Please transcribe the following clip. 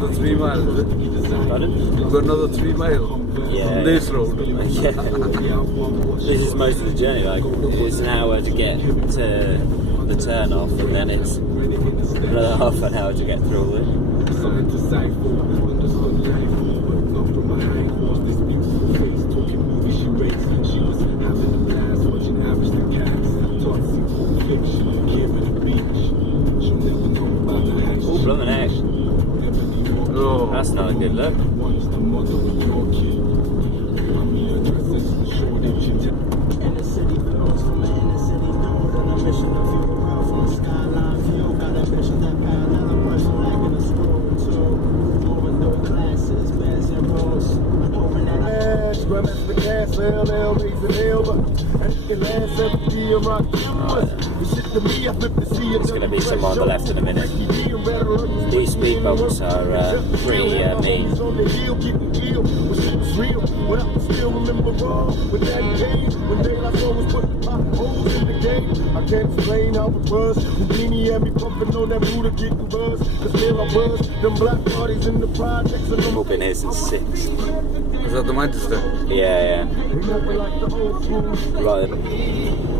another 3 miles, is it? Pardon? You've got another 3 miles Yeah. on this road. Yeah. This is most of the journey. Like, it's an hour to get to the turn off, and then it's another half an hour to get through all it. Oh, blooming heck. Oh. That's not a good look. There's going to be some on the left in a minute. These speed bumps are pretty mean. I can't explain how it was. Houdini had me pumping on that Buddha getting buzz. Cause still I was. Them black parties in the projects and I've been here since 6. Is that the Manchester? Yeah, yeah. like the old school. Right.